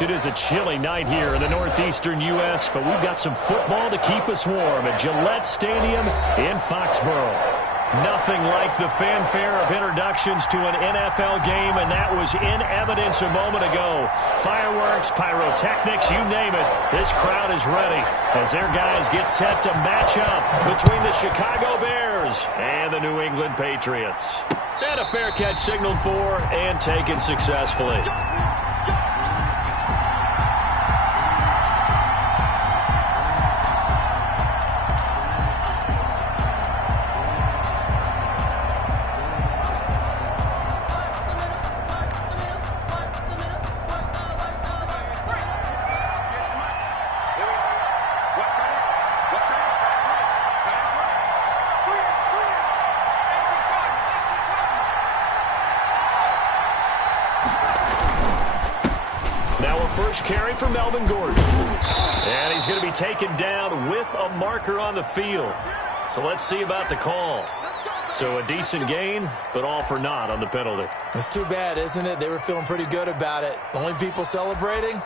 It is a chilly night here in the northeastern U.S., but we've got some football to keep us warm at Gillette Stadium in Foxborough. Nothing like the fanfare of introductions to an NFL game, and that was in evidence a moment ago. Fireworks, pyrotechnics, you name it. This crowd is ready as their guys get set to match up between the Chicago Bears and the New England Patriots. And a fair catch signaled for and taken successfully. First carry for Melvin Gordon. And he's going to be taken down with a marker on the field. So let's see about the call. So a decent gain, but all for naught on the penalty. It's too bad, isn't it? They were feeling pretty good about it. The only people celebrating,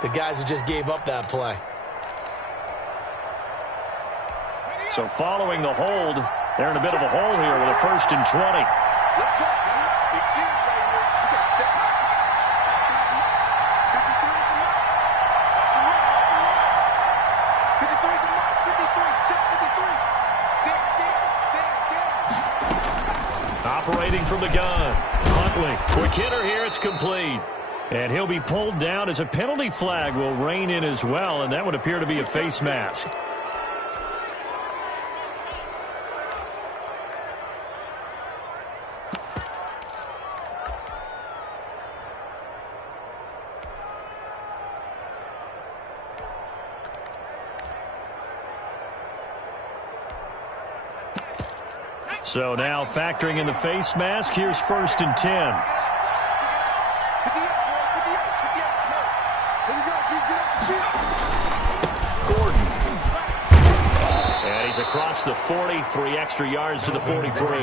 the guys who just gave up that play. So following the hold, they're in a bit of a hole here with a 1st and 20. Operating from the gun, Huntley. Quick hitter here, it's complete. And he'll be pulled down as a penalty flag will rein in as well, and that would appear to be a face mask. So now factoring in the face mask, here's 1st and 10. Gordon. And he's across the 40, 3 extra yards to the 43.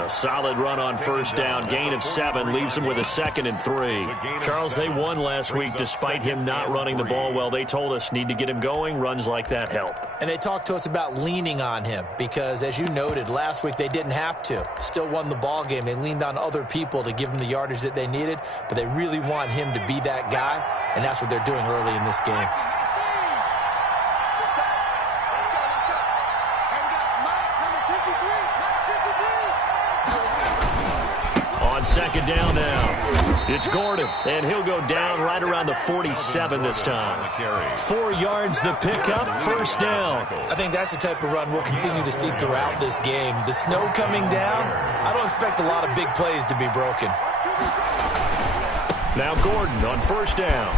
A solid run on 1st down, gain of 7, leaves him with a 2nd and 3. Charles, they won last week despite him not running the ball well. They told us need to get him going, runs like that help. And they talked to us about leaning on him because, as you noted, last week they didn't have to. Still won the ball game. They leaned on other people to give them the yardage that they needed, but they really want him to be that guy, and that's what they're doing early in this game. On 2nd down now, it's Gordon, and he'll go down right around the 47 this time. 4 yards the pickup, 1st down. I think that's the type of run we'll continue to see throughout this game. The snow coming down, I don't expect a lot of big plays to be broken. Now Gordon on 1st down.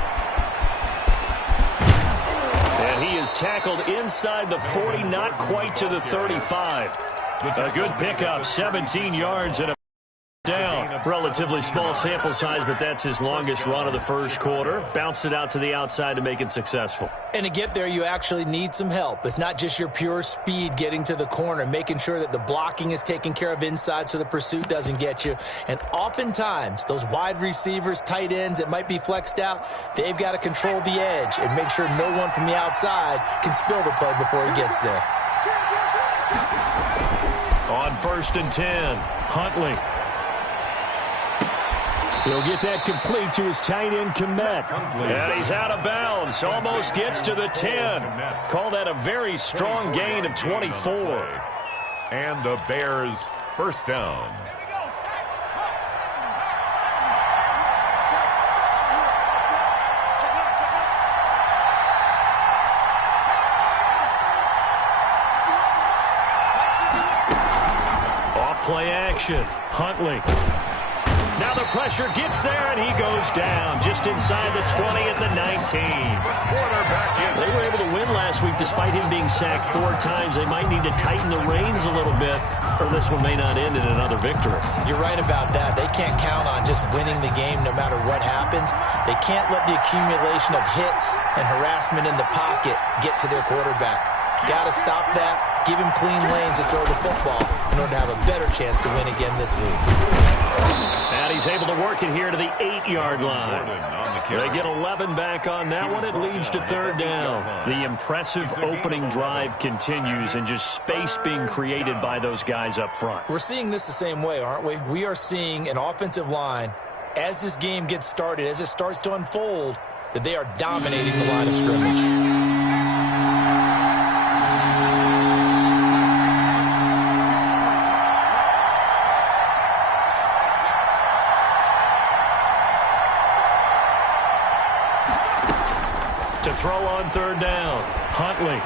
And he is tackled inside the 40, not quite to the 35. A good pickup, 17 yards and a down. Relatively small sample size, but that's his longest run of the 1st quarter. Bounced it out to the outside to make it successful. And to get there, you actually need some help. It's not just your pure speed getting to the corner, making sure that the blocking is taken care of inside so the pursuit doesn't get you. And oftentimes, those wide receivers, tight ends that might be flexed out, they've got to control the edge and make sure no one from the outside can spill the play before he gets there. On 1st and 10, Huntley. He'll get that complete to his tight end, Komet. And he's out of bounds. Almost gets to the 10. Call that a very strong gain of 24. And the Bears' 1st down. Off play action. Huntley. Now the pressure gets there, and he goes down just inside the 20 at the 19. They were able to win last week despite him being sacked 4 times. They might need to tighten the reins a little bit, or this one may not end in another victory. You're right about that. They can't count on just winning the game no matter what happens. They can't let the accumulation of hits and harassment in the pocket get to their quarterback. Got to stop that. Give him clean lanes to throw the football in order to have a better chance to win again this week. And he's able to work it here to the 8-yard line. They get 11 back on that one. It leads to third down. The impressive opening drive continues, and just space being created by those guys up front. We're seeing this the same way, aren't we? We are seeing an offensive line, as this game gets started, as it starts to unfold, that they are dominating the line of scrimmage. To throw on third down, Huntley.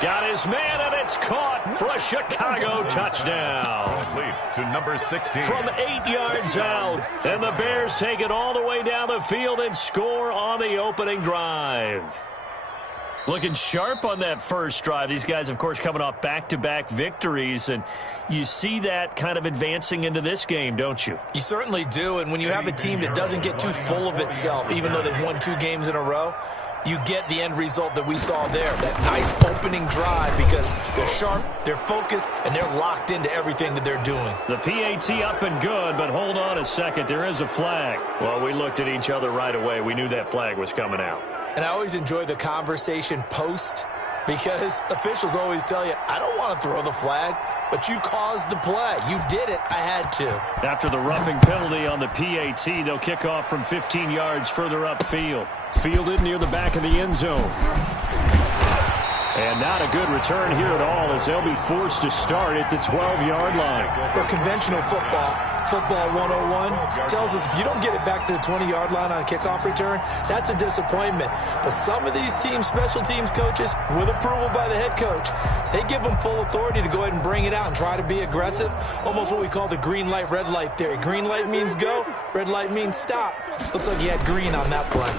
Got his man, and it's caught for a Chicago touchdown. Complete to number 16. From 8 yards out, and the Bears take it all the way down the field and score on the opening drive. Looking sharp on that first drive. These guys, of course, coming off back-to-back victories, and you see that kind of advancing into this game, don't you? You certainly do, and when you have a team that doesn't get too full of itself, even though they've won 2 games in a row, you get the end result that we saw there, that nice opening drive, because they're sharp, they're focused, and they're locked into everything that they're doing. The PAT up and good, but hold on a second. There is a flag. Well, we looked at each other right away. We knew that flag was coming out. And I always enjoy the conversation post, because officials always tell you, I don't want to throw the flag, but you caused the play. You did it. I had to. After the roughing penalty on the PAT, they'll kick off from 15 yards further upfield. Fielded near the back of the end zone. And not a good return here at all, as they'll be forced to start at the 12-yard line. Well, conventional football 101, tells us if you don't get it back to the 20-yard line on a kickoff return, that's a disappointment. But some of these teams, special teams coaches, with approval by the head coach, they give them full authority to go ahead and bring it out and try to be aggressive. Almost what we call the green light, red light theory. Green light means go, red light means stop. Looks like he had green on that play.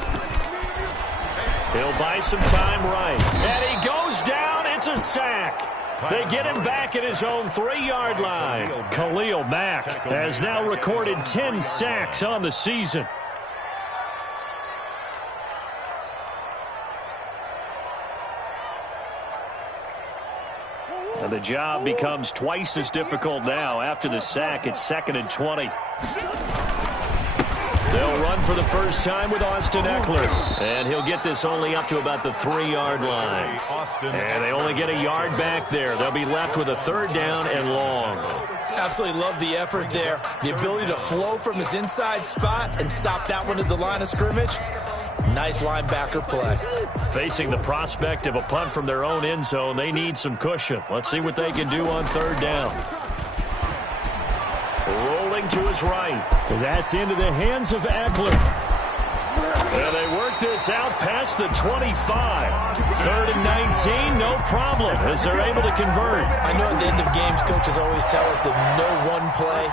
He'll buy some time right. And he goes down. It's a sack. They get him back at his own 3-yard line. Khalil Mack has now recorded 10 sacks on the season. And the job becomes twice as difficult now. After the sack, it's 2nd and 20. They'll run for the first time with Austin Eckler. And he'll get this only up to about the 3-yard line. And they only get a yard back there. They'll be left with a 3rd down and long. Absolutely love the effort there. The ability to flow from his inside spot and stop that one at the line of scrimmage. Nice linebacker play. Facing the prospect of a punt from their own end zone, they need some cushion. Let's see what they can do on 3rd down. Rolling to his right. That's into the hands of Eckler. And they work this out past the 25. 3rd and 19, no problem, as they're able to convert. I know at the end of games, coaches always tell us that no one play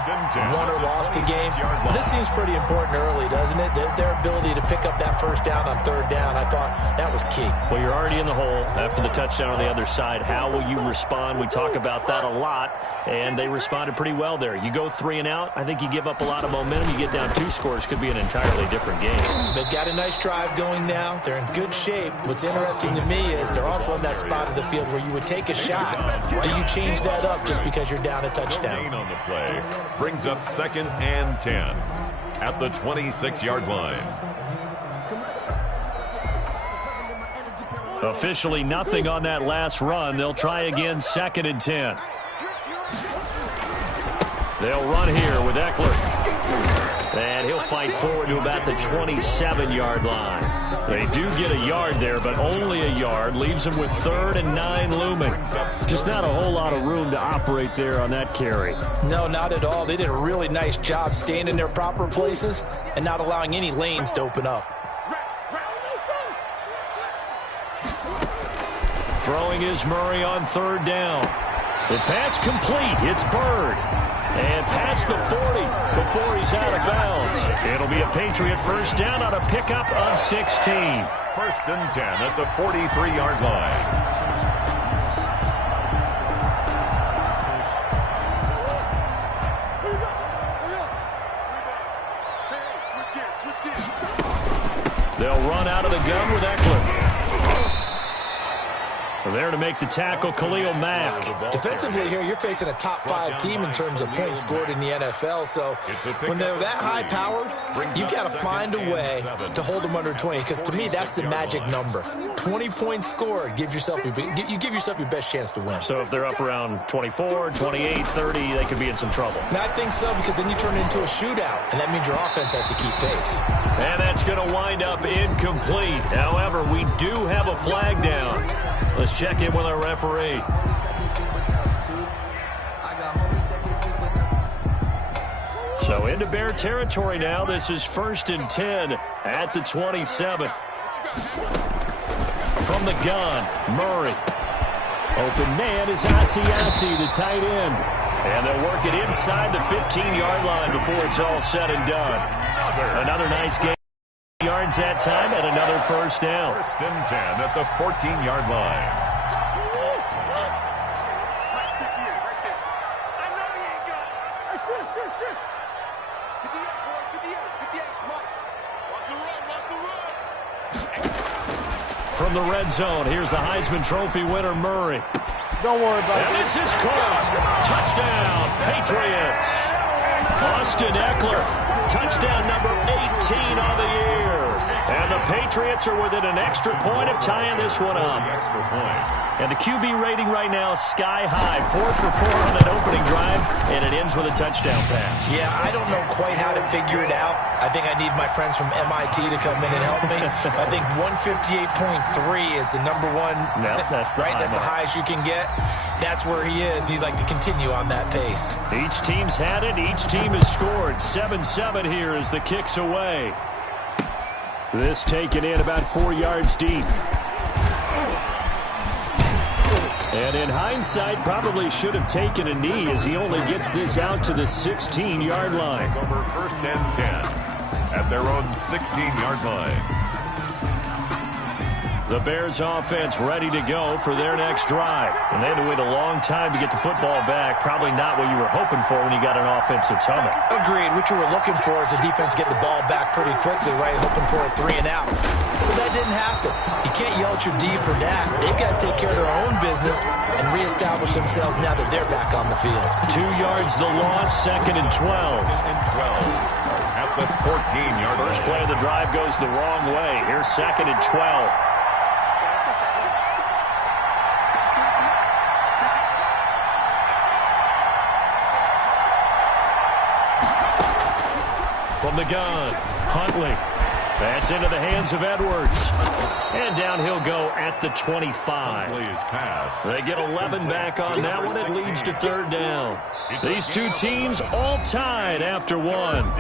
won or lost a game. But this seems pretty important early, doesn't it? Their ability to pick up that first down on 3rd down, I thought that was key. Well, you're already in the hole after the touchdown on the other side. How will you respond? We talk about that a lot, and they responded pretty well there. You go 3 and out, I think you give up a lot of momentum. You get down 2 scores, could be an entirely different game. So they've got a nice drive going now. They're in good shape. What's interesting to me is they're also in that spot of the field where you would take a shot. Do you change that up just because you're down a touchdown? On the play brings up 2nd and 10 at the 26-yard line. Officially nothing on that last run. They'll try again, 2nd and 10. They'll run here with Eckler. And he'll fight forward to about the 27-yard line. They do get a yard there, but only a yard. Leaves them with 3rd and 9 looming. Just not a whole lot of room to operate there on that carry. No, not at all. They did a really nice job staying in their proper places and not allowing any lanes to open up. Throwing is Murray on 3rd down. The pass complete. It's Bird. And past the 40 before he's out of bounds. It'll be a Patriot first down on a pickup of 16. 1st and 10 at the 43-yard line. They'll run out of the gun with Eckler. There to make the tackle, Khalil Mack. Defensively here, you're facing a top-5 team in terms of points scored in the NFL. So when they're that high-powered, you've got to find a way to hold them under 20. Because to me, that's the magic number. 20 points scored, you give yourself your best chance to win. So if they're up around 24, 28, 30, they could be in some trouble. And I think so, because then you turn it into a shootout, and that means your offense has to keep pace. And that's going to wind up incomplete. However, we do have a flag down. Let's check in with our referee. So into Bear territory now. This is 1st and 10 at the 27. From the gun, Murray. Open man is Asiasi, the tight end. And they'll work it inside the 15-yard line before it's all said and done. Another nice game. Yards that time and another first down. 1st and 10 at the 14-yard line. From the red zone, here's the Heisman Trophy winner, Murray. Don't worry about it. And this is caught. Touchdown, Patriots. Austin Eckler, touchdown number 18 on the year. And the Patriots are within an extra point of tying this one up. And the QB rating right now is sky high. 4 for 4 on that opening drive, and it ends with a touchdown pass. Yeah, I don't know quite how to figure it out. I think I need my friends from MIT to come in and help me. I think 158.3 is the number one. No, that's the right. That's the highest you can get. That's where he is. He'd like to continue on that pace. Each team's had it. Each team has scored. 7-7 here as the kick's away. This taken in about 4 yards deep. And in hindsight, probably should have taken a knee as he only gets this out to the 16-yard line. Over 1st and 10 at their own 16-yard line. The Bears offense ready to go for their next drive. And they had to wait a long time to get the football back. Probably not what you were hoping for when you got an offense that's humming. Agreed. What you were looking for is the defense get the ball back pretty quickly, right? Hoping for a 3 and out. So that didn't happen. You can't yell at your D for that. They've got to take care of their own business and reestablish themselves now that they're back on the field. 2 yards the loss, 2nd and 12. At the 14-yard line. First play of the drive goes the wrong way. Here's 2nd and 12. From the gun, Huntley. That's into the hands of Edwards. And down he'll go at the 25. They get 11 back on that one. It leads to 3rd down. These two teams all tied after one.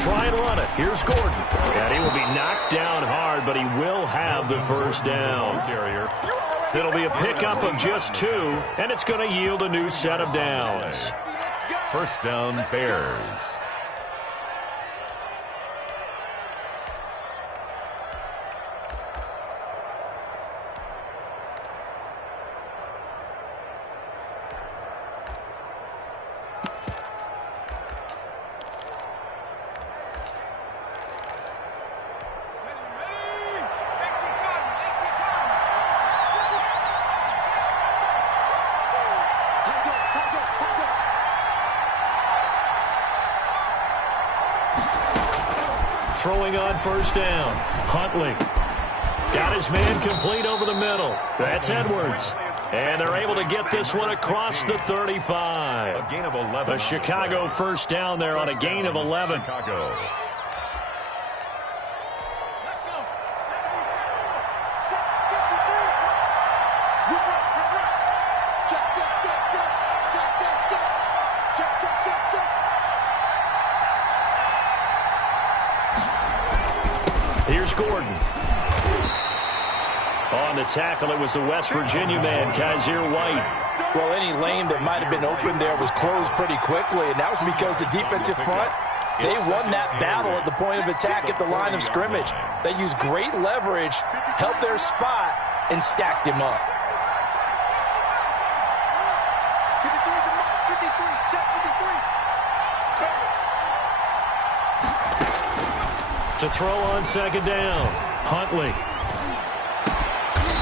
Try and run it. Here's Gordon. And he will be knocked down hard, but he will have the first down. It'll be a pickup of just 2, and it's going to yield a new set of downs. First down, Bears. Throwing on first down. Huntley got his man complete over the middle. That's Edwards. And they're able to get this one across the 35. A gain of 11. A Chicago first down there on a gain of 11. Chicago. Here's Gordon. On the tackle, it was the West Virginia man, Kaiser White. Well, any lane that might have been open there was closed pretty quickly, and that was because the defensive front They won that battle at the point of attack at the line of scrimmage. They used great leverage, held their spot, and stacked him up. To throw on second down, Huntley.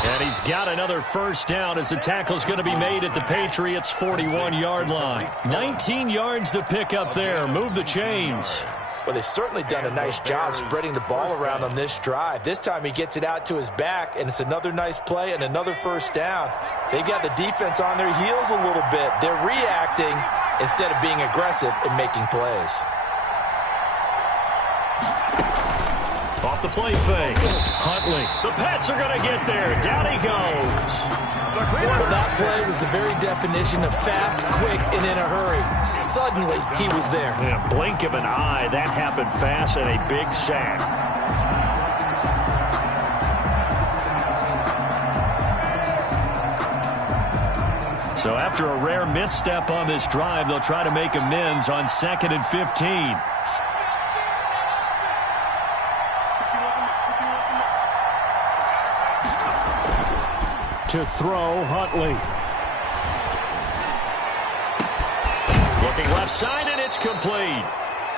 And he's got another first down as the tackle's going to be made at the Patriots' 41-yard line. 19 yards to pick up there. Move the chains. Well, they've certainly done a nice job spreading the ball around on this drive. This time he gets it out to his back, and it's another nice play and another first down. They've got the defense on their heels a little bit. They're reacting instead of being aggressive and making plays. Off the play fake. Huntley. The Pats are going to get there. Down he goes. Well, that play was the very definition of fast, quick, and in a hurry. Suddenly, he was there. In a blink of an eye, that happened fast and a big sack. So after a rare misstep on this drive, they'll try to make amends on 2nd and 15. To throw, Huntley. Looking left side, and it's complete.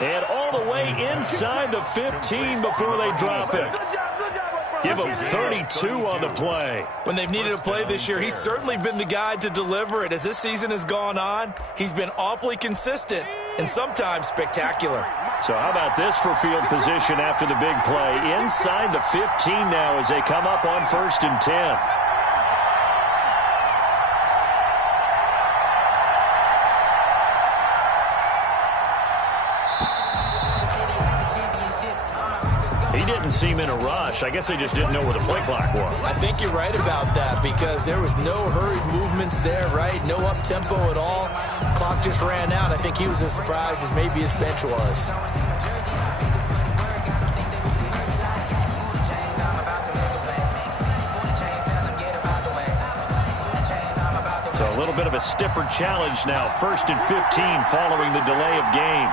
And all the way inside the 15 before they drop it. Give him 32 on the play. When they've needed a play this year, he's certainly been the guy to deliver it. As this season has gone on, he's been awfully consistent and sometimes spectacular. So how about this for field position after the big play? Inside the 15 now as they come up on 1st and 10. He didn't seem in a rush. I guess they just didn't know where the play clock was. I think you're right about that because there was no hurried movements there, right? No up-tempo at all. Clock just ran out. I think he was as surprised as maybe his bench was. So a little bit of a stiffer challenge now. 1st and 15 following the delay of game.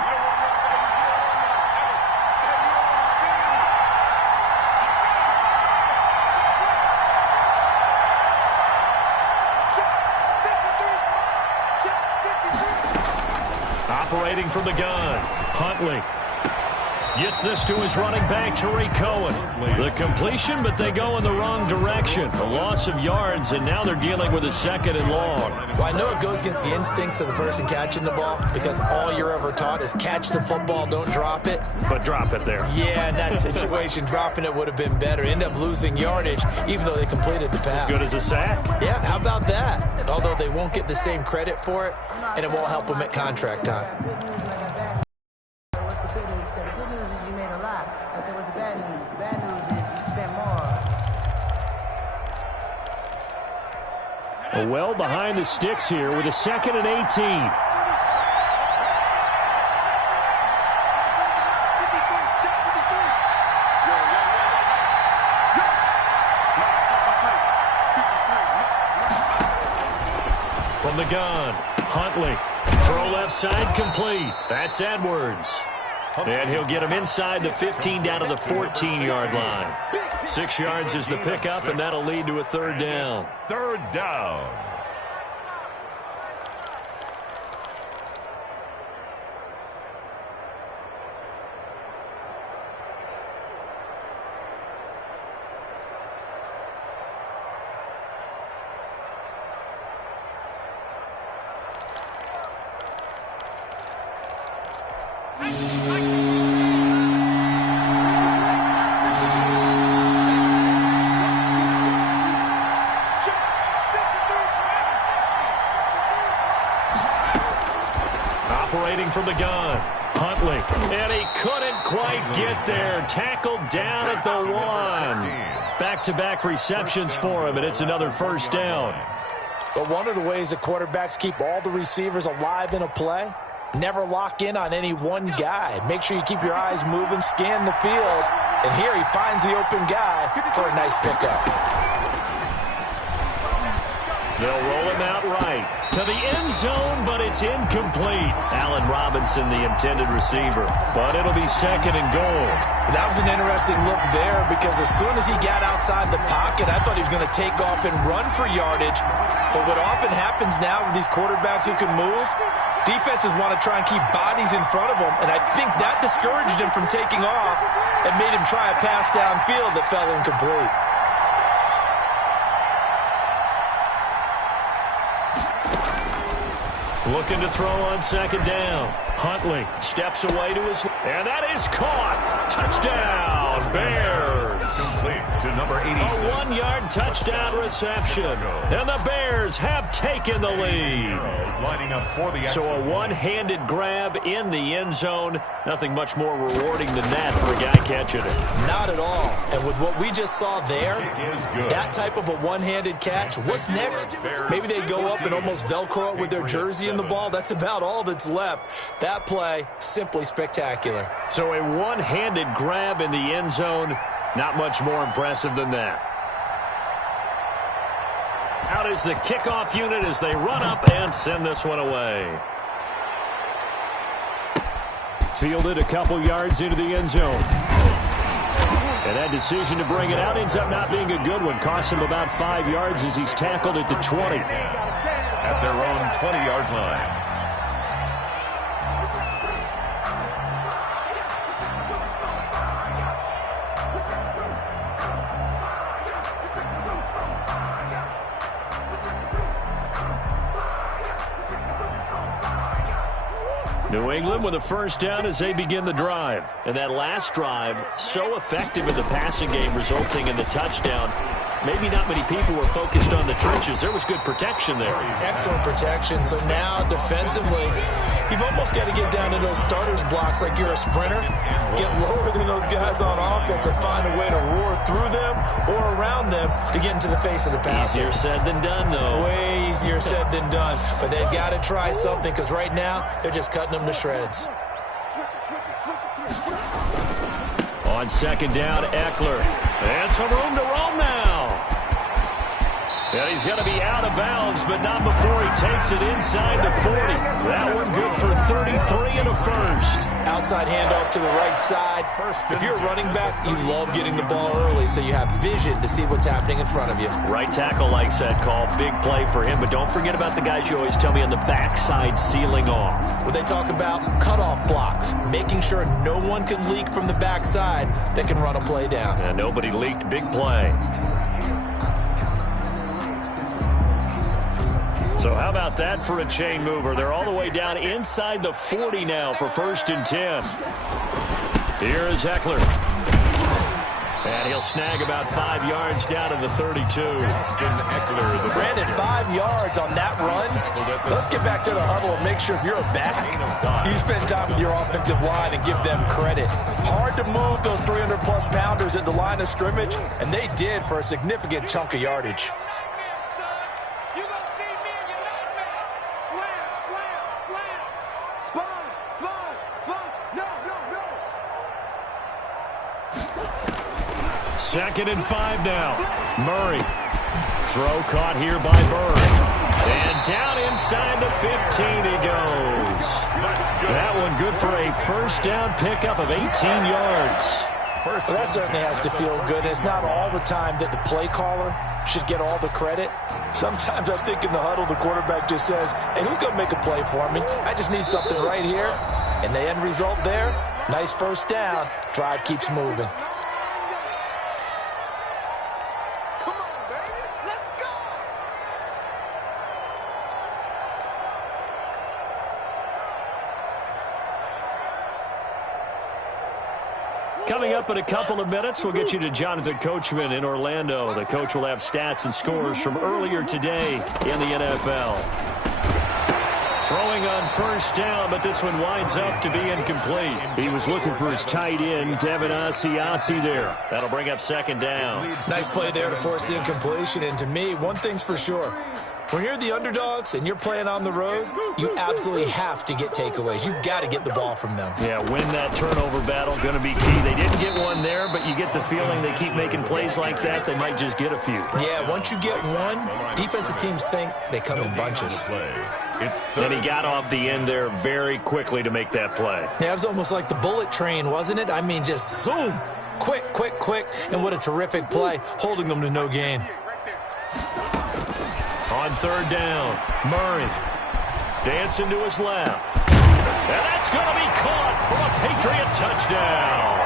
Operating from the gun, Huntley gets this to his running back, Tariq Cohen. The completion, but they go in the wrong direction. A loss of yards, and now they're dealing with a 2nd and long. Well, I know it goes against the instincts of the person catching the ball because all you're ever taught is catch the football, don't drop it. But drop it there. Yeah, in that situation, dropping it would have been better. End up losing yardage, even though they completed the pass. As good as a sack. Yeah, how about that? Although they won't get the same credit for it, and it won't help them at contract time. What's the good news? The good news is you made a lot. I said, what's the bad news? The bad news is you spent more. Well behind the sticks here with a 2nd and 18. From the gun, Huntley. Throw left side complete. That's Edwards. And he'll get him inside the 15 down to the 14-yard line. 6 yards is the pickup, and that'll lead to a 3rd down. 3rd down. Operating from the gun, Huntley. And he couldn't quite get there. Tackled down at the 1. Back-to-back receptions for him, and it's another 1st down. But one of the ways that quarterbacks keep all the receivers alive in a play, never lock in on any one guy. Make sure you keep your eyes moving, scan the field, and here he finds the open guy for a nice pickup. They'll roll him out right to the end zone, but it's incomplete. Allen Robinson, the intended receiver, but it'll be 2nd and goal. That was an interesting look there because as soon as he got outside the pocket, I thought he was going to take off and run for yardage. But what often happens now with these quarterbacks who can move, defenses want to try and keep bodies in front of them, and I think that discouraged him from taking off and made him try a pass downfield that fell incomplete. Looking to throw on 2nd down. Huntley steps away to his... And that is caught. Touchdown, Bears. Complete to number 86. A 1-yard touchdown reception. And the Bears have taken the lead. Lining up for the So a one-handed grab in the end zone. Nothing much more rewarding than that for a guy catching it. Not at all. And with what we just saw there, that type of a one-handed catch, what's next? Maybe they go up and almost Velcro it with their jersey in the ball. That's about all that's left. That play, simply spectacular. So a one-handed grab in the end zone. Not much more impressive than that. Out is the kickoff unit as they run up and send this one away. Fielded a couple yards into the end zone. And that decision to bring it out ends up not being a good one. Cost him about 5 yards as he's tackled at the 20. At their own 20-yard line. New England with a first down as they begin the drive. And that last drive, so effective in the passing game, resulting in the touchdown. Maybe not many people were focused on the trenches. There was good protection there. Excellent protection. So now defensively, you've almost got to get down to those starters blocks like you're a sprinter. Get lower than those guys on offense and find a way to roar through them or around them to get into the face of the passer. Easier said than done, though. Way easier said than done. But they've got to try something because right now they're just cutting them to shreds. On 2nd down, Eckler. And some room to roam now. And he's going to be out of bounds, but not before he takes it inside the 40. That one good for 33 and a first. Outside handoff to the right side. If you're a running back, you love getting the ball early so you have vision to see what's happening in front of you. Right tackle likes that call. Big play for him, but don't forget about the guys you always tell me on the backside sealing off. What they talk about, cutoff blocks, making sure no one can leak from the backside that can run a play down. And nobody leaked. Big play. So how about that for a chain mover? They're all the way down inside the 40 now for 1st and 10. Here is Eckler. And he'll snag about 5 yards down to the 32. Eckler, Brandon, 5 yards on that run. Let's get back to the huddle and make sure if you're a back, you spend time with your offensive line and give them credit. Hard to move those 300-plus pounders at the line of scrimmage, and they did for a significant chunk of yardage. Second and 5 now. Murray. Throw caught here by Bird. And down inside the 15 he goes. That one good for a first down pickup of 18 yards. Well, that certainly has to feel good. It's not all the time that the play caller should get all the credit. Sometimes I think in the huddle the quarterback just says, hey, who's going to make a play for me? I just need something right here. And the end result there, nice first down. Drive keeps moving. Coming up in a couple of minutes, we'll get you to Jonathan Coachman in Orlando. The coach will have stats and scores from earlier today in the NFL. Throwing on first down, but this one winds up to be incomplete. He was looking for his tight end, Devin Asiasi there. That'll bring up 2nd down. Nice play there to force the incompletion. And to me, one thing's for sure. When you're the underdogs and you're playing on the road, you absolutely have to get takeaways. You've got to get the ball from them. Yeah, win that turnover battle, going to be key. They didn't get one there, but you get the feeling they keep making plays like that, they might just get a few. Yeah, once you get one, defensive teams think they come in bunches. And he got off the end there very quickly to make that play. Yeah, it was almost like the bullet train, wasn't it? I mean, just zoom, quick, quick, quick, and what a terrific play, holding them to no gain. On third down, Murray dancing to his left. And that's going to be caught for a Patriot touchdown.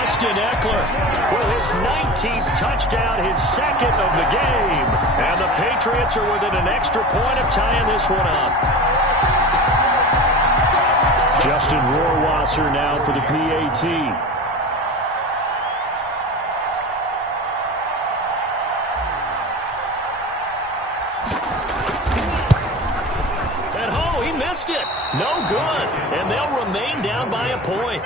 Austin Eckler with his 19th touchdown, his second of the game. And the Patriots are within an extra point of tying this one up. Justin Rohrwasser now for the PAT. It. No good. And they'll remain down by a point.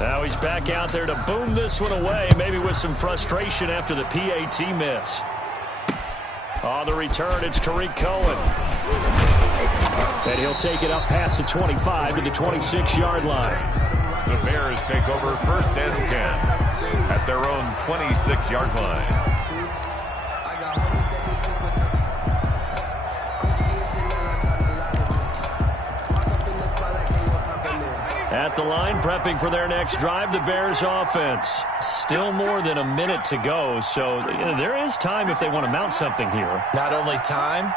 Now he's back out there to boom this one away, maybe with some frustration after the PAT miss. On the return, it's Tariq Cohen. And he'll take it up past the 25 to the 26-yard line. The Bears take over 1st and 10 at their own 26-yard line. At the line, prepping for their next drive, the Bears offense. Still more than a minute to go, so there is time if they want to mount something here. Not only time,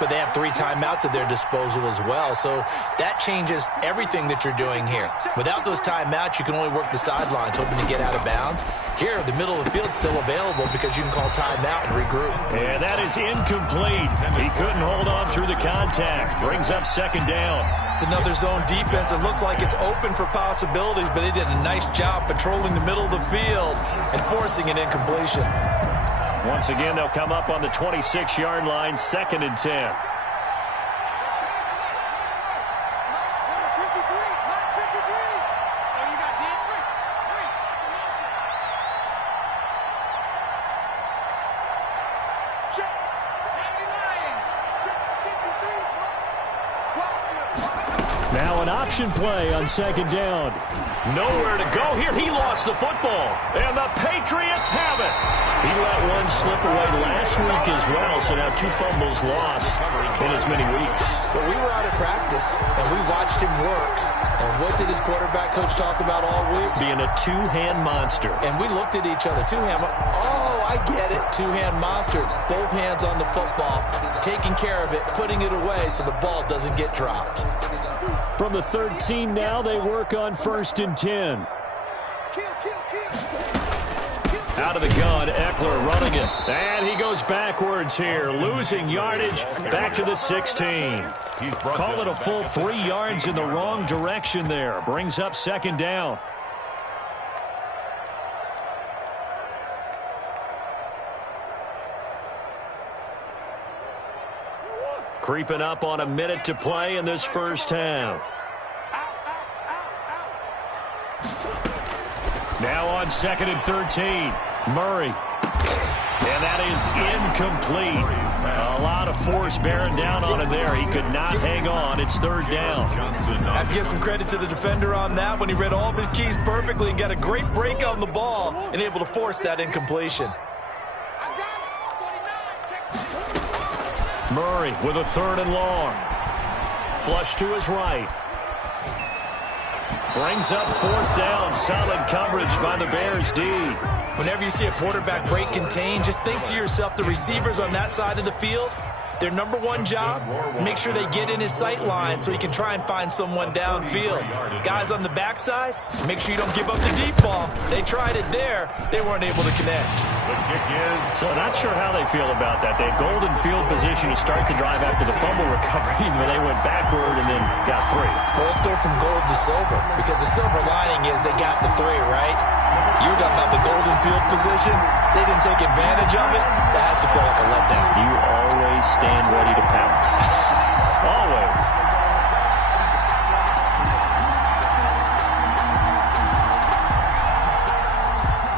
but they have 3 timeouts at their disposal as well. So that changes everything that you're doing here. Without those timeouts, you can only work the sidelines, hoping to get out of bounds. Here, the middle of the field is still available because you can call timeout and regroup. And that is incomplete. He couldn't hold on through the contact. Brings up 2nd down. It's another zone defense. It looks like it's open for possibilities, but they did a nice job patrolling the middle of the field and forcing an incompletion. Once again, they'll come up on the 26-yard line, 2nd and 10. Now an option play on 2nd down. Nowhere to go here. He lost the football. And the Patriots have it. He let one slip away last week as well, so now 2 fumbles lost in as many weeks. Well, we were out at practice, and we watched him work. And what did his quarterback coach talk about all week? Being a 2-hand monster. And we looked at each other. 2-hand. Oh, I get it. 2-hand monster. Both hands on the football, taking care of it, putting it away so the ball doesn't get dropped. From the 13 now, they work on 1st and 10. Out of the gun, Eckler running it. And he goes backwards here, losing yardage back to the 16. Call it a full 3 yards in the wrong direction there. Brings up 2nd down. Creeping up on a minute to play in this first half. Now on 2nd and 13, Murray. And that is incomplete. A lot of force bearing down on him there. He could not hang on. It's 3rd down. I have to give some credit to the defender on that when he read all of his keys perfectly and got a great break on the ball and able to force that incompletion. Murray with a 3rd and long. Flush to his right. Brings up 4th down. Solid coverage by the Bears D. Whenever you see a quarterback break contain, just think to yourself, the receivers on that side of the field, their number one job, make sure they get in his sight line so he can try and find someone downfield. Guys on the backside, make sure you don't give up the deep ball. They tried it there. They weren't able to connect. The kick is. So not sure how they feel about that. They had golden field position to start the drive after the fumble recovery, but they went backward and then got 3. Well, let's go from gold to silver, because the silver lining is they got the 3, right? You were talking about the golden field position. They didn't take advantage of it. That has to feel like a letdown. You always stand and ready to pounce. Always.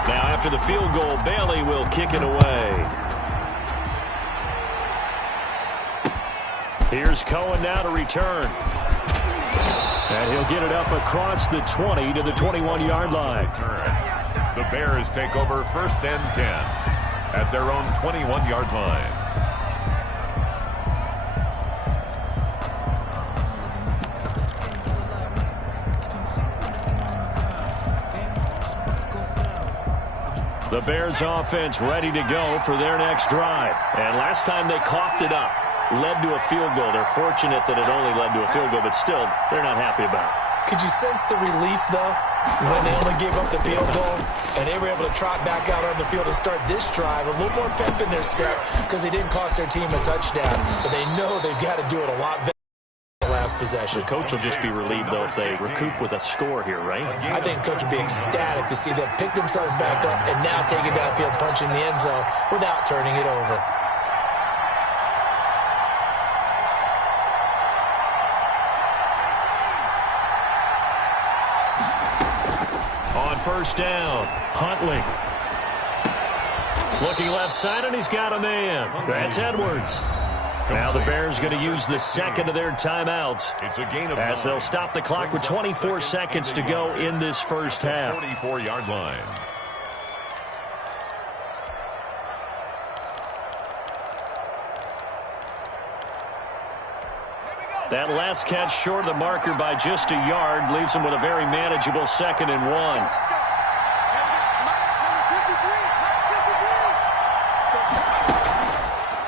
Now after the field goal, Bailey will kick it away. Here's Cohen now to return. And he'll get it up across the 20 to the 21-yard line. The Bears take over 1st and 10 at their own 21-yard line. The Bears offense ready to go for their next drive. And last time they coughed it up, led to a field goal. They're fortunate that it only led to a field goal, but still, they're not happy about it. Could you sense the relief, though, when they only gave up the field goal and they were able to trot back out on the field and start this drive, a little more pep in their step because they didn't cost their team a touchdown, but they know they've got to do it a lot better than the last possession. The coach will just be relieved, though, if they recoup with a score here, right? I think coach will be ecstatic to see them pick themselves back up and now take it downfield, punch in the end zone without turning it over. First down, Huntley. Looking left side, and he's got a man. That's Edwards. Now the Bears going to use the second of their timeouts It's a gain of as they'll stop the clock with 24 seconds to go in this first half. 44-yard line. That last catch short of the marker by just a yard leaves them with a very manageable 2nd and 1.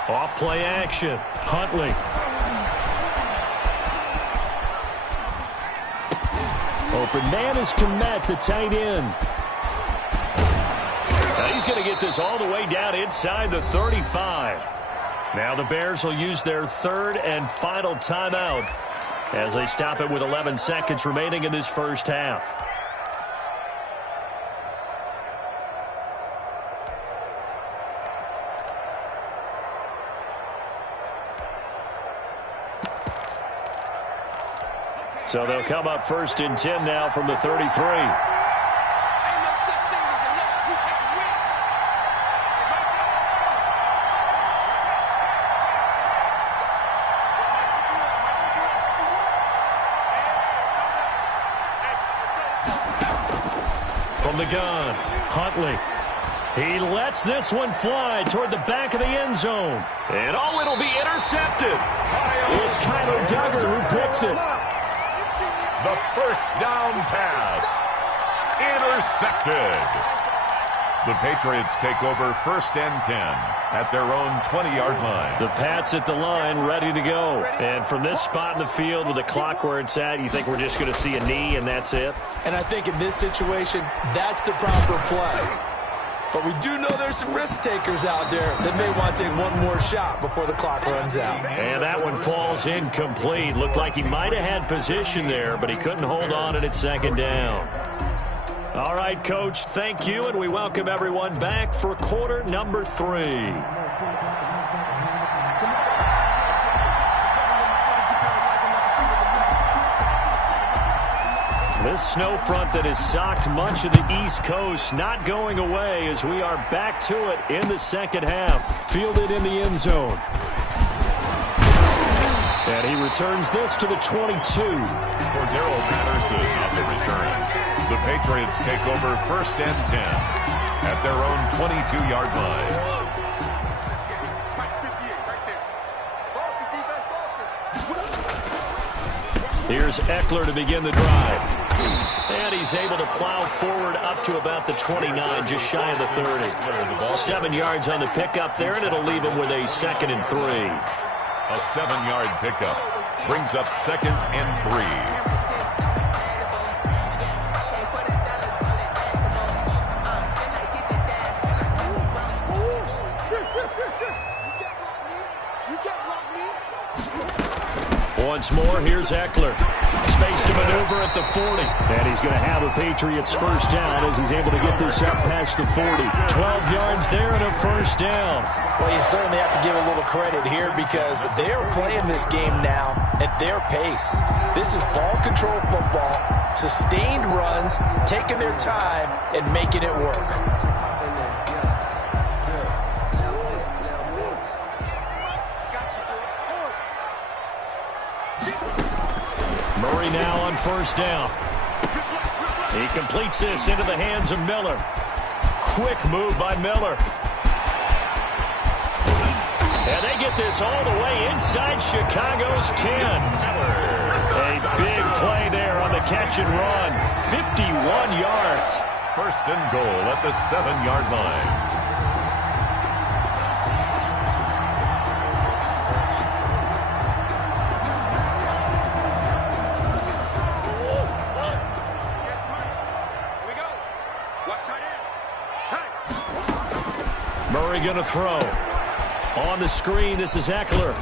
Off play action. Huntley. Open man is Kmet, the tight end. Now he's going to get this all the way down inside the 35. Now the Bears will use their 3rd and final timeout as they stop it with 11 seconds remaining in this first half. So they'll come up 1st and 10 now from the 33. From the gun, Huntley. He lets this one fly toward the back of the end zone. And it'll be intercepted. It's Kyler Duggar who picks it. The first down pass. Intercepted. The Patriots take over 1st and 10 at their own 20-yard line. The Pats at the line ready to go. And from this spot in the field with the clock where it's at, you think we're just going to see a knee and that's it? And I think in this situation, that's the proper play. But we do know there's some risk takers out there that may want to take one more shot before the clock runs out. And that one falls incomplete. Looked like he might have had position there, but he couldn't hold on at 2nd down. All right, Coach, thank you, and we welcome everyone back for quarter number 3. This snow front that has socked much of the East Coast not going away as we are back to it in the second half. Fielded in the end zone. And he returns this to the 22. For Darrell Patterson on the return. The Patriots take over 1st and 10 at their own 22-yard line. Here's Eckler to begin the drive. And he's able to plow forward up to about the 29, just shy of the 30. 7 yards on the pickup there, and it'll leave him with a 2nd and 3. A 7-yard pickup brings up 2nd and 3. Once more, here's Eckler. Space to maneuver at the 40. And he's going to have a Patriots first down as he's able to get this up past the 40. 12 yards there and a first down. Well, you certainly have to give a little credit here because they're playing this game now at their pace. This is ball control football, sustained runs, taking their time, and making it work. Murray now on first down. He completes this into the hands of Miller. Quick move by Miller. And they get this all the way inside Chicago's 10. A big play there on the catch and run. 51 yards. First and goal at the 7-yard line. Murray going to throw. On the screen, this is Eckler.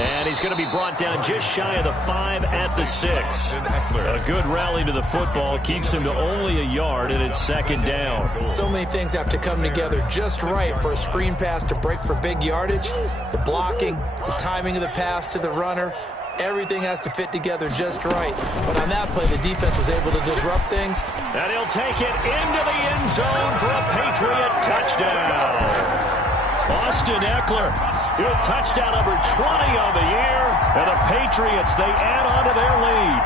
And he's going to be brought down just shy of the 5 at the 6. A good rally to the football keeps him to only a yard, and it's second down. So many things have to come together just right for a screen pass to break for big yardage. The blocking, the timing of the pass to the runner, everything has to fit together just right. But on that play, the defense was able to disrupt things. And he'll take it into the end zone for a Patriot touchdown. Austin Eckler with touchdown number 20 on the year. And the Patriots, they add on to their lead.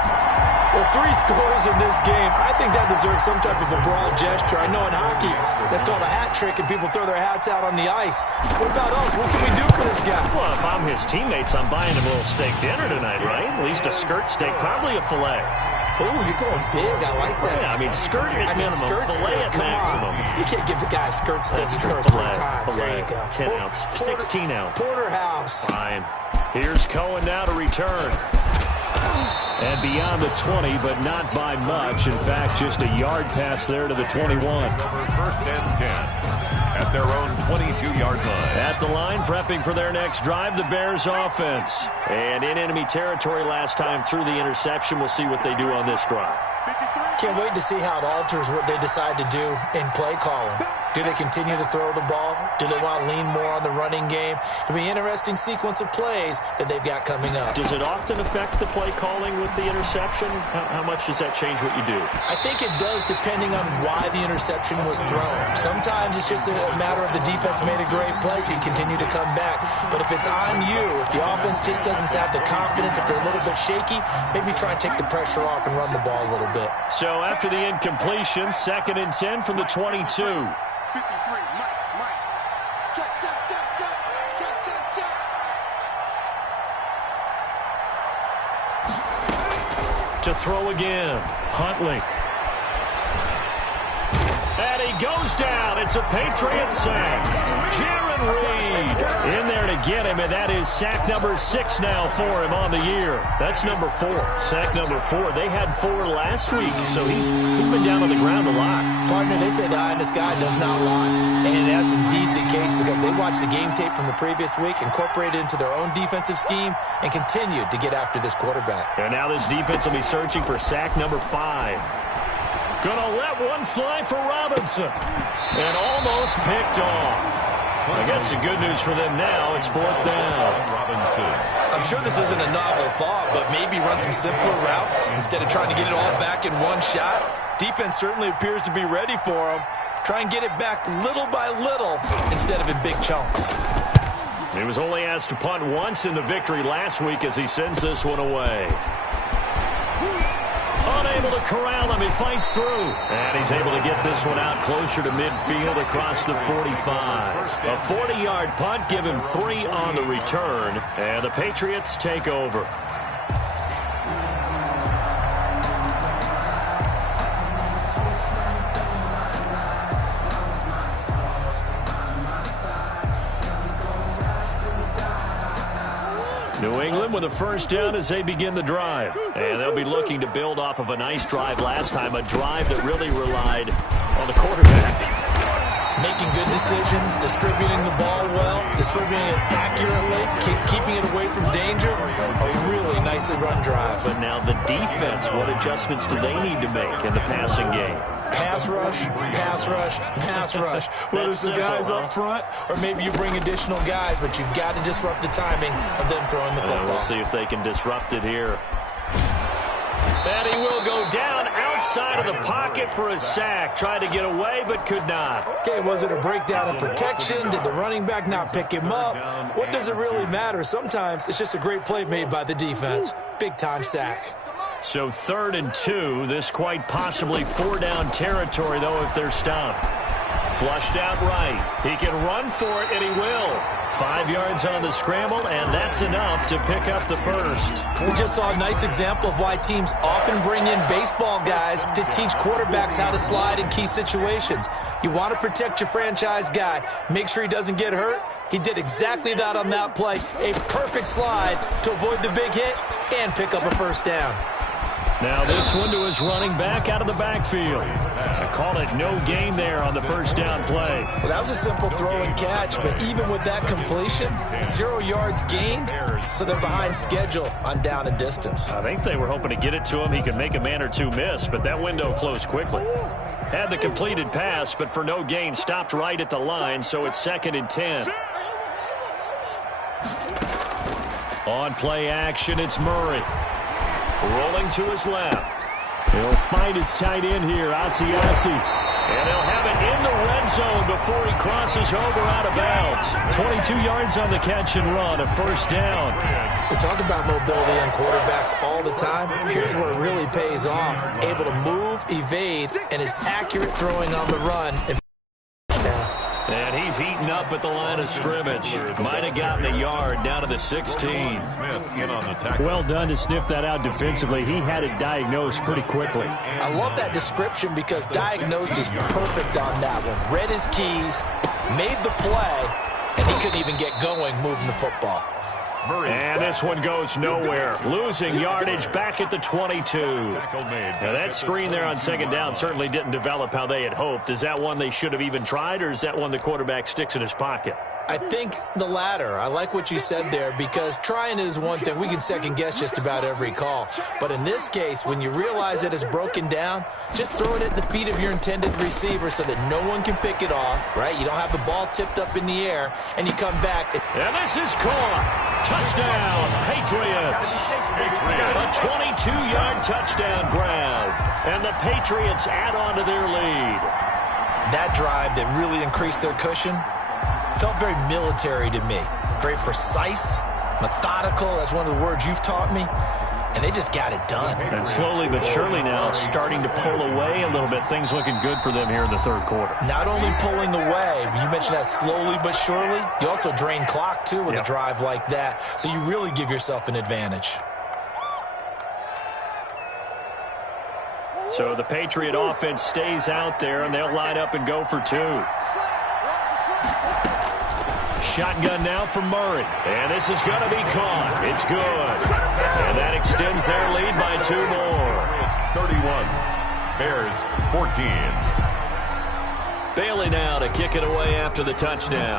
Well, 3 scores in this game. I think that deserves some type of a broad gesture. I know in hockey, that's called a hat trick, and people throw their hats out on the ice. What about us? What can we do for this guy? Well, if I'm his teammates, I'm buying him a little steak dinner tonight, right? At least a skirt steak, probably a filet. Oh, you're going big. I like that. Yeah, I mean, skirt at minimum, filet at maximum. You can't give the guy a skirt steak. He's going to 3 times. There you go. 10 ounce, 16 ounce. Porterhouse. Fine. Here's Cohen now to return. And beyond the 20, but not by much. In fact, just a yard pass there to the 21. First and 10 at their own 22-yard line. At the line, prepping for their next drive, the Bears offense. And in enemy territory last time through the interception. We'll see what they do on this drive. Can't wait to see how it alters what they decide to do in play calling. Do they continue to throw the ball? Do they want to lean more on the running game? It'll be an interesting sequence of plays that they've got coming up. Does it often affect the play calling with the interception? How much does that change what you do? I think it does depending on why the interception was thrown. Sometimes it's just a matter of the defense made a great play, so you continue to come back. But if it's on you, if the offense just doesn't have the confidence, if they're a little bit shaky, maybe try and take the pressure off and run the ball a little bit. So after the incompletion, 2nd and 10 from the 22. 53, Mike. Check. To throw again, Huntley. And he goes down. It's a Patriot sack. Jaron Reed in there to get him, and that is sack number 6 now for him on the year. That's number 4. Sack number 4. They had 4 last week, so he's been down on the ground a lot. Partner, they say the eye in the sky does not lie, and that's indeed the case because they watched the game tape from the previous week, incorporated it into their own defensive scheme, and continued to get after this quarterback. And now this defense will be searching for sack number 5. Gonna let one fly for Robinson. And almost picked off. I guess the good news for them now, it's 4th down. Robinson. I'm sure this isn't a novel thought, but maybe run some simpler routes instead of trying to get it all back in one shot. Defense certainly appears to be ready for him. Try and get it back little by little instead of in big chunks. He was only asked to punt once in the victory last week as he sends this one away. Unable to corral him. He fights through. And he's able to get this one out closer to midfield across the 45. A 40-yard punt, give him 3 on the return. And the Patriots take over. New England with a first down as they begin the drive. And they'll be looking to build off of a nice drive last time, a drive that really relied on the quarterback. Making good decisions, distributing the ball well, distributing it accurately, keeping it away from danger. A really nicely run drive. But now the defense, what adjustments do they need to make in the passing game? Pass rush, pass rush, pass rush. Whether it's the guys up front or maybe you bring additional guys, but you've got to disrupt the timing of them throwing the football. We'll see if they can disrupt it here. And he will go down outside of the pocket for a sack. Tried to get away, but could not. Okay, was it a breakdown in protection? Did the running back not pick him up? What does it really matter? Sometimes it's just a great play made by the defense. Big-time sack. So 3rd and 2. This quite possibly 4-down territory, though, if they're stopped. Flushed out right. He can run for it, and he will. 5 yards on the scramble, and that's enough to pick up the first. We just saw a nice example of why teams often bring in baseball guys to teach quarterbacks how to slide in key situations. You want to protect your franchise guy. Make sure he doesn't get hurt. He did exactly that on that play. A perfect slide to avoid the big hit and pick up a first down. Now this one to his running back out of the backfield. I call it no gain there on the first down play. Well, that was a simple throw and catch, but even with that completion, 0 yards gained, so they're behind schedule on down and distance. I think they were hoping to get it to him. He could make a man or two miss, but that window closed quickly. Had the completed pass, but for no gain, stopped right at the line, so it's 2nd and 10. On play action, it's Murray. Rolling to his left. He'll find his tight end here, Asiasi. And he'll have it in the red zone before he crosses over out of bounds. 22 yards on the catch and run, a first down. We talk about mobility on quarterbacks all the time. Here's where it really pays off. Able to move, evade, and is accurate throwing on the run. And he's heating up at the line of scrimmage. Might have gotten a yard down to the 16. Well done to sniff that out defensively. He had it diagnosed pretty quickly. I love that description because diagnosed is perfect on that one. Read his keys, made the play, and he couldn't even get going moving the football. And this one goes nowhere. Losing yardage back at the 22. Now that screen there on 2nd down certainly didn't develop how they had hoped. Is that one they should have even tried, or is that one the quarterback sticks in his pocket? I think the latter. I like what you said there because trying it is one thing. We can second guess just about every call. But in this case, when you realize that it's broken down, just throw it at the feet of your intended receiver so that no one can pick it off, right? You don't have the ball tipped up in the air, and you come back. And this is caught. Touchdown, Patriots. A 22-yard touchdown grab. And the Patriots add on to their lead. That drive that really increased their cushion felt very military to me. Very precise, methodical. That's one of the words you've taught me. And they just got it done. And slowly but surely now starting to pull away a little bit. Things looking good for them here in the 3rd quarter. Not only pulling away, but you mentioned that slowly but surely. You also drain clock, too, with a drive like that. So you really give yourself an advantage. So the Patriot offense stays out there, and they'll line up and go for 2. Shotgun now for Murray. And this is going to be caught. It's good. And that extends their lead by 2 more. 31. Bears 14. Bailey now to kick it away after the touchdown.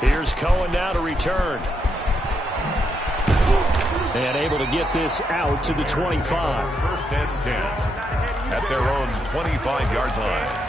Here's Cohen now to return. And able to get this out to the 25. 1st and 10 at their own 25-yard line.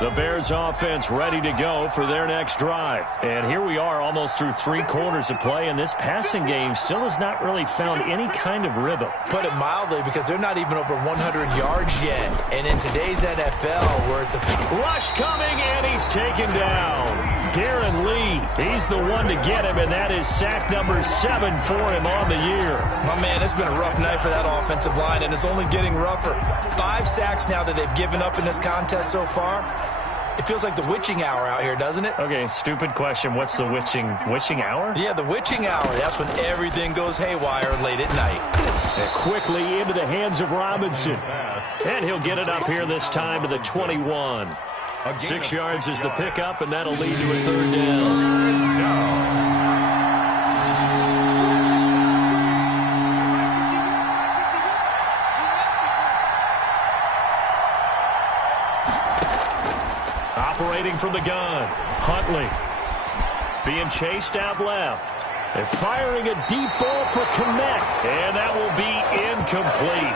The Bears offense ready to go for their next drive. And here we are almost through 3 quarters of play, and this passing game still has not really found any kind of rhythm. Put it mildly, because they're not even over 100 yards yet. And in today's NFL, where it's a rush coming, and he's taken down. Darren Lee, he's the one to get him, and that is sack number 7 for him on the year. My man, it's been a rough night for that offensive line, and it's only getting rougher. 5 sacks now that they've given up in this contest so far. It feels like the witching hour out here, doesn't it? Okay, stupid question. What's the witching hour? Yeah, the witching hour. That's when everything goes haywire late at night. And quickly into the hands of Robinson. And he'll get it up here this time to the 21. 6 yards is the pickup, and that'll lead to a 3rd down. Throwing from the gun. Huntley being chased out left. They're firing a deep ball for Connect. And that will be incomplete.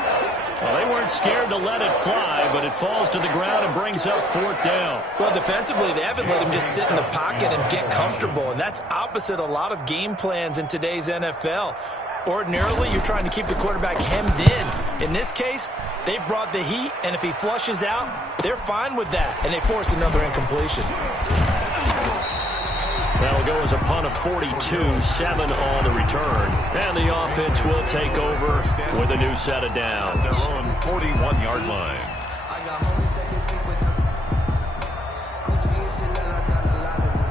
Well, they weren't scared to let it fly, but it falls to the ground and brings up 4th down. Well, defensively, they haven't let him just sit in the pocket and get comfortable, and that's opposite a lot of game plans in today's NFL. Ordinarily, you're trying to keep the quarterback hemmed in. In this case, they brought the heat, and if he flushes out, they're fine with that, and they force another incompletion. That'll go as a punt of 42, 7 on the return. And the offense will take over with a new set of downs. Their own 41-yard line. I got homies that can speak with them. Gucci and Chanel, I got a lot of them.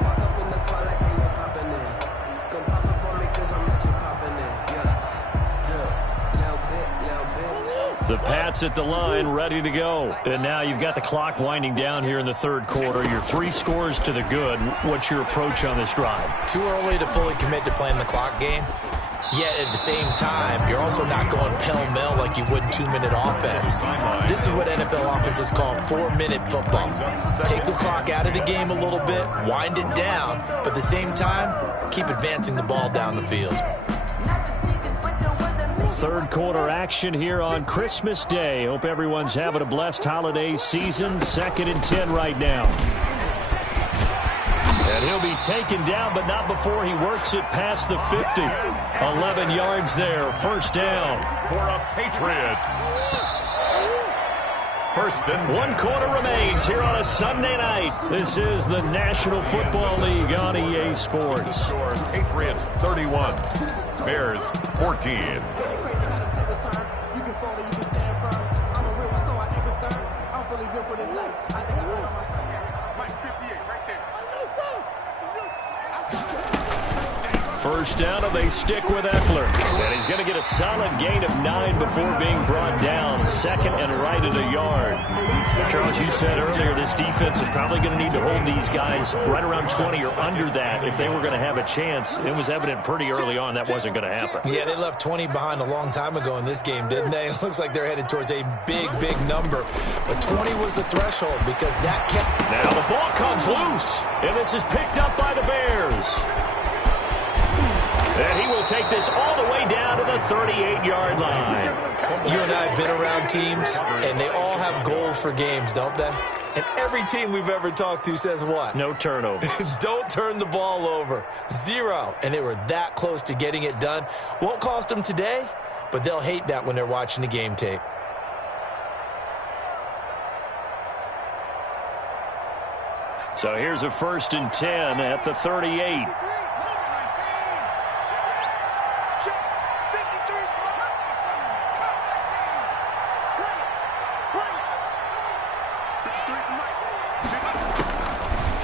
Walk up in the spot like they were popping in. Come pop it for me cause I'm not you popping in. The Pats at the line, ready to go. And now you've got the clock winding down here in the 3rd quarter. You're 3 scores to the good. What's your approach on this drive? Too early to fully commit to playing the clock game. Yet at the same time, you're also not going pell-mell like you would in 2-minute offense. This is what NFL offenses call 4-minute football. Take the clock out of the game a little bit, wind it down, but at the same time, keep advancing the ball down the field. 3rd quarter action here on Christmas Day. Hope everyone's having a blessed holiday season. 2nd and 10 right now. And he'll be taken down, but not before he works it past the 50. 11 yards there. 1st down. For a Patriots. 1st and 10. 1 quarter remains here on a Sunday night. This is the National Football League on EA Sports. Patriots 31. Bears 14. First down, and they stick with Eckler. And he's going to get a solid gain of 9 before being brought down. 2nd and right at a yard. Charles, you said earlier this defense is probably going to need to hold these guys right around 20 or under that if they were going to have a chance. It was evident pretty early on that wasn't going to happen. Yeah, they left 20 behind a long time ago in this game, didn't they? It looks like they're headed towards a big, big number. But 20 was the threshold because that kept... Now the ball comes loose, and this is picked up by the Bears. And he will take this all the way down to the 38-yard line. You and I have been around teams, and they all have goals for games, don't they? And every team we've ever talked to says what? No turnovers. Don't turn the ball over. 0. And they were that close to getting it done. Won't cost them today, but they'll hate that when they're watching the game tape. So here's a 1st and 10 at the 38.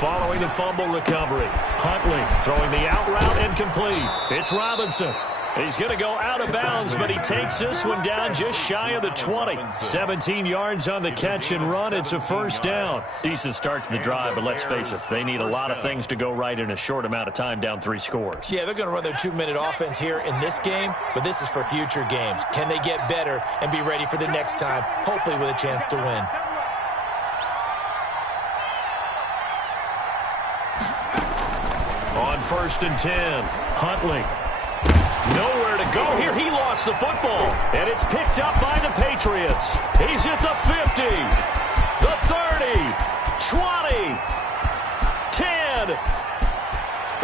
Following the fumble recovery, Huntley throwing the out route incomplete. It's Robinson. He's going to go out of bounds, but he takes this one down just shy of the 20. 17 yards on the catch and run. It's a 1st down. Decent start to the drive, but let's face it, they need a lot of things to go right in a short amount of time down 3 scores. Yeah, they're going to run their 2-minute offense here in this game, but this is for future games. Can they get better and be ready for the next time, hopefully with a chance to win? On 1st and 10, Huntley. Nowhere to go here. He lost the football, and it's picked up by the Patriots. He's at the 50, the 30, 20, 10,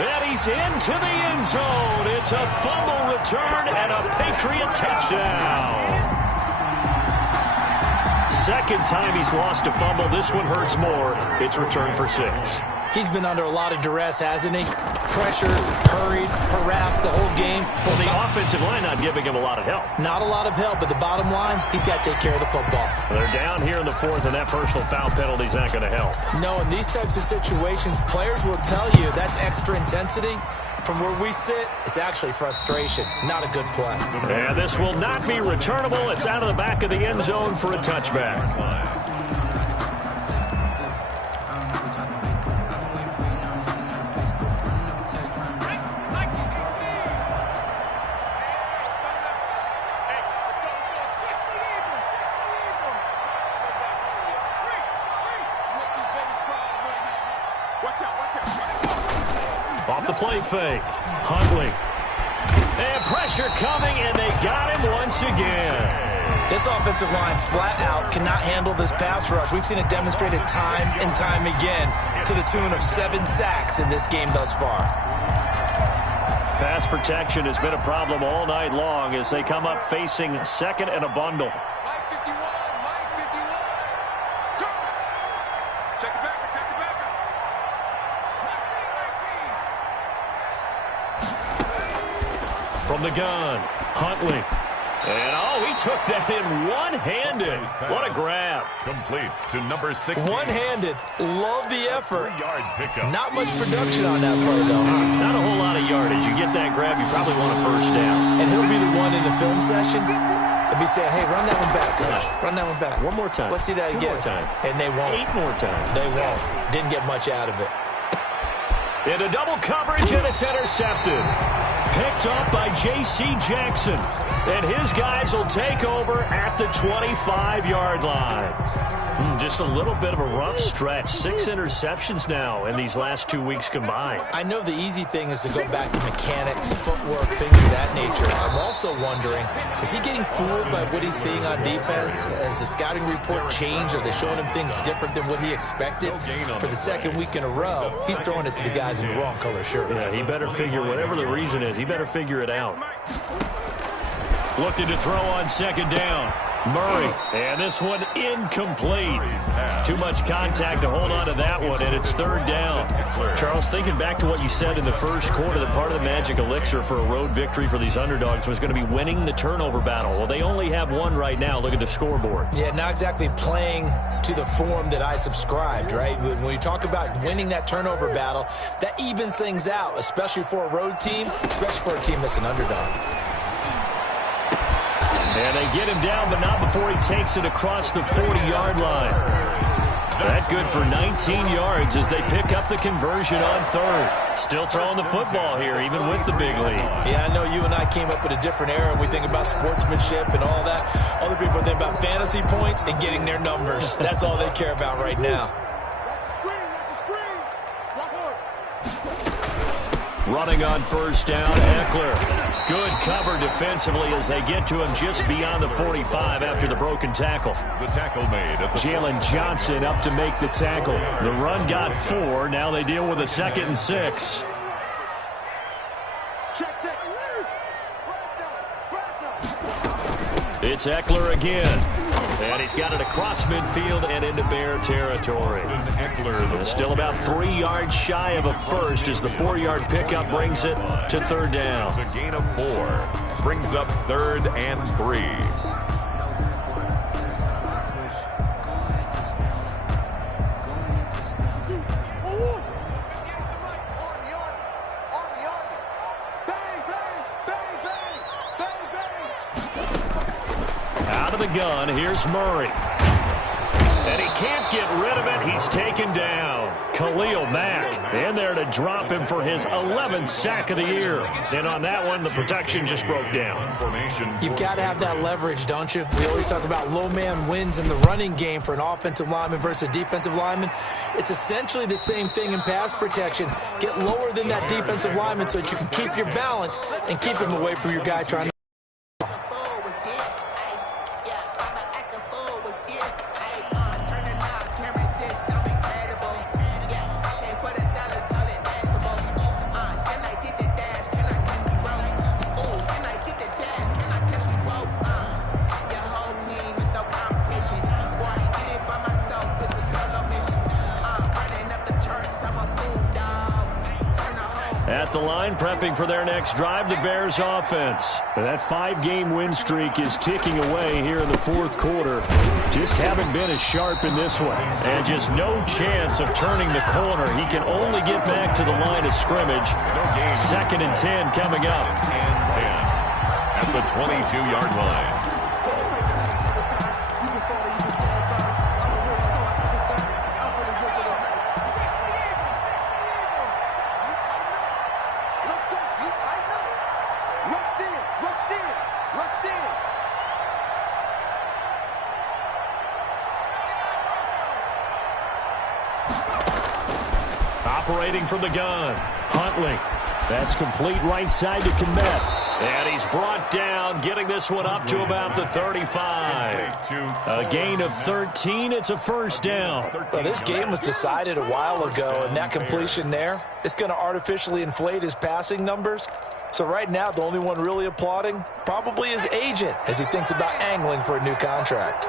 and he's into the end zone. It's a fumble return and a Patriot touchdown. 2nd time he's lost a fumble. This one hurts more. It's returned for 6. He's been under a lot of duress, hasn't he? Pressured, hurried, harassed the whole game. Well, the offensive line not giving him a lot of help. Not a lot of help, but the bottom line, he's got to take care of the football. They're down here in the 4th, and that personal foul penalty's not going to help. No, in these types of situations, players will tell you that's extra intensity. From where we sit, it's actually frustration. Not a good play. And this will not be returnable. It's out of the back of the end zone for a touchback. Off the play fake. Huntley. And pressure coming, and they got him once again. This offensive line flat out cannot handle this pass rush. We've seen it demonstrated time and time again to the tune of 7 sacks in this game thus far. Pass protection has been a problem all night long as they come up facing second and a bundle. Mike 51, Mike 51. Go! Check the backer, check the backer. From the gun, Huntley. And, oh, he took that in one-handed. What a grab. Complete to number 16. One-handed. Love the effort. 3-yard pickup. Not much production on that play, though. Not a whole lot of yardage. You get that grab, you probably want a first down. And he'll be the one in the film session if he's saying, hey, run that one back, coach. Run that one back. One more time. Let's see that 2 again. more time. And they won't. 8 more times. They won't. Didn't get much out of it. Into double coverage, and it's intercepted. Picked up by J.C. Jackson. And his guys will take over at the 25-yard line. Just a little bit of a rough stretch. 6 interceptions now in these last 2 weeks combined. I know the easy thing is to go back to mechanics, footwork, things of that nature. I'm also wondering, is he getting fooled by what he's seeing on defense? Has the scouting report changed? Are they showing him things different than what he expected? For the second week in a row, he's throwing it to the guys in the wrong color shirts. Yeah, he better figure, whatever the reason is, he better figure it out. Looking to throw on second down. Murray, and this one incomplete. Too much contact to hold on to that one, and it's third down. Charles, thinking back to what you said in the first quarter, that part of the magic elixir for a road victory for these underdogs was going to be winning the turnover battle. Well, they only have one right now. Look at the scoreboard. Yeah, not exactly playing to the form that I subscribed, right? When you talk about winning that turnover battle, that evens things out, especially for a road team, especially for a team that's an underdog. And they get him down, but not before he takes it across the 40-yard line. That good for 19 yards as they pick up the conversion on third. Still throwing the football here, even with the big lead. Yeah, I know you and I came up in a different era, and we think about sportsmanship and all that. Other people think about fantasy points and getting their numbers. That's all they care about right now. Running on first down, Eckler. Good cover defensively as they get to him just beyond the 45 after the broken tackle. The tackle made at the Jalen Johnson up to make the tackle. The run got 4. Now they deal with a 2nd and 6. It's Eckler again. And he's got it across midfield and into Bear territory. Eckler, Still about 3 yards shy of a first as the 4-yard pickup brings it to third down. It's a gain of 4. Brings up 3rd and 3. The gun. Here's Murray. And he can't get rid of it. He's taken down. Khalil Mack in there to drop him for his 11th sack of the year. And on that one, the protection just broke down. You've got to have that leverage, don't you? We always talk about low man wins in the running game for an offensive lineman versus a defensive lineman. It's essentially the same thing in pass protection. Get lower than that defensive lineman so that you can keep your balance and keep him away from your guy trying to. At the line, prepping for their next drive, the Bears offense. That 5-game win streak is ticking away here in the fourth quarter. Just haven't been as sharp in this one. And just no chance of turning the corner. He can only get back to the line of scrimmage. 2nd and 10 coming up. And 10 at the 22-yard line. operating from the gun. Huntley. That's complete right side to Kmet. And he's brought down, getting this one up to about the 35. A gain of 13. It's a first down. Well, this game was decided a while ago, and that completion there, it's going to artificially inflate his passing numbers. So right now, the only one really applauding probably his agent as he thinks about angling for a new contract.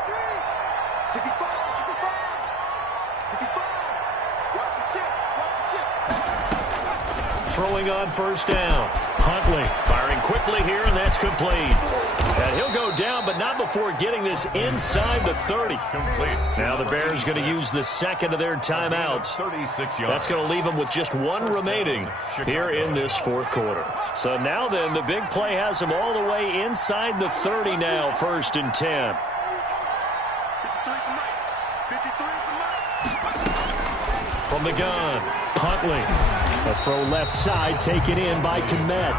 Throwing on first down. Huntley firing quickly here, and that's complete. And he'll go down, but not before getting this inside the 30. Complete. Now the Bears going to use the second of their timeouts. 36 yards. That's going to leave them with just one remaining here in this fourth quarter. So now then, the big play has them all the way inside the 30 now, 1st and 10. From the gun, Huntley. A throw left side taken in by Kmet.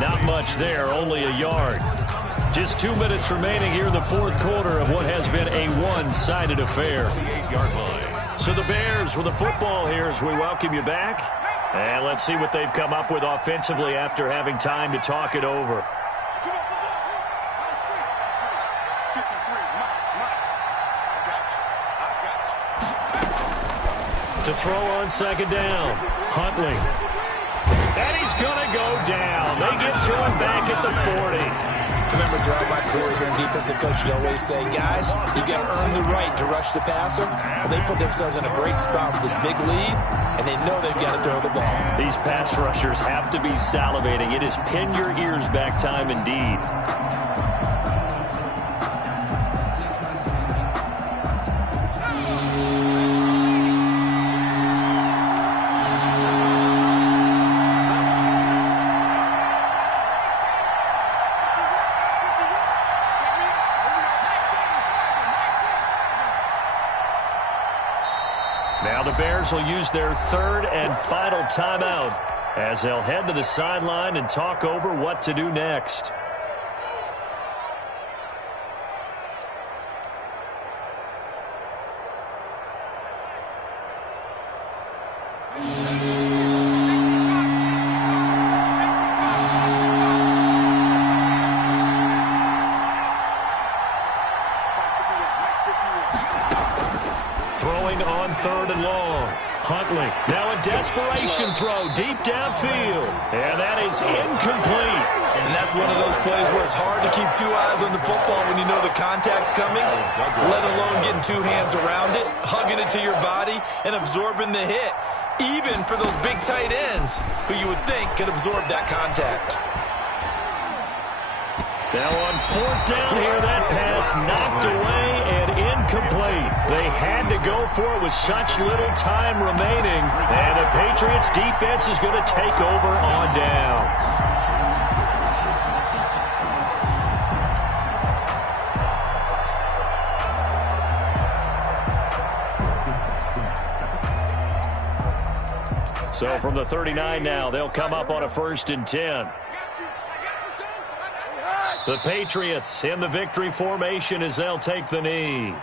Not much there, only a yard. Just 2 minutes remaining here in the fourth quarter of what has been a one-sided affair. So the Bears with the football here as we welcome you back. And let's see what they've come up with offensively after having time to talk it over. To throw on second down. Huntley. And he's going to go down. They get to him back at the 40. Remember, throughout my career here in defensive coach, you always say, guys, you got to earn the right to rush the passer. Well, they put themselves in a great spot with this big lead, and they know they've got to throw the ball. These pass rushers have to be salivating. It is pin your ears back time indeed. Now the Bears will use their third and final timeout as they'll head to the sideline and talk over what to do next. Throwing on third and long. Huntley. Now a desperation throw deep downfield. And that is incomplete. And that's one of those plays where it's hard to keep two eyes on the football when you know the contact's coming, let alone getting two hands around it, hugging it to your body, and absorbing the hit, even for those big tight ends who you would think could absorb that contact. Now on fourth down here, that pass knocked away and incomplete. They had to go for it with such little time remaining. And the Patriots defense is going to take over on downs. So from the 39 now, they'll come up on a 1st and 10. The Patriots in the victory formation as they'll take the knee.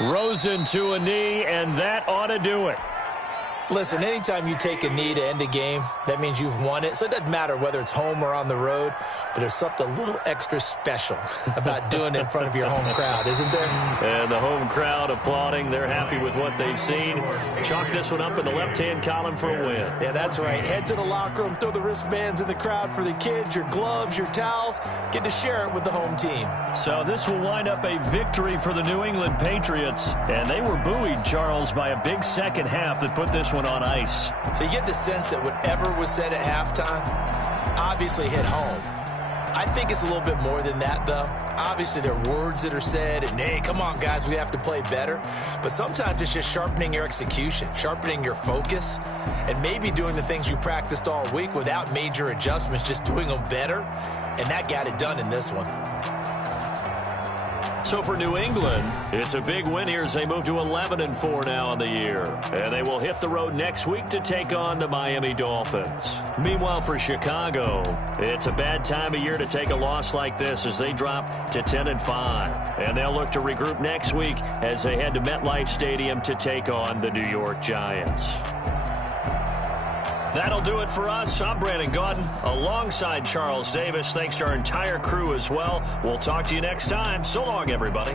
Rosen to a knee, and that ought to do it. Listen, anytime you take a knee to end a game, that means you've won it. So it doesn't matter whether it's home or on the road, but there's something a little extra special about doing it in front of your home crowd, isn't there? And the home crowd applauding. They're happy with what they've seen. Chalk this one up in the left-hand column for a win. Yeah, that's right. Head to the locker room, throw the wristbands in the crowd for the kids, your gloves, your towels. Get to share it with the home team. So this will wind up a victory for the New England Patriots. And they were buoyed, Charles, by a big second half that put this one on ice. So you get the sense that whatever was said at halftime obviously hit home. I think it's a little bit more than that, though. Obviously, there are words that are said, and, hey, come on, guys, we have to play better. But sometimes it's just sharpening your execution, sharpening your focus, and maybe doing the things you practiced all week without major adjustments, just doing them better. And that got it done in this one. So for New England, it's a big win here as they move to 11-4 now in the year. And they will hit the road next week to take on the Miami Dolphins. Meanwhile, for Chicago, it's a bad time of year to take a loss like this as they drop to 10-5. And they'll look to regroup next week as they head to MetLife Stadium to take on the New York Giants. That'll do it for us. I'm Brandon Gaudin alongside Charles Davis. Thanks to our entire crew as well. We'll talk to you next time. So long, everybody.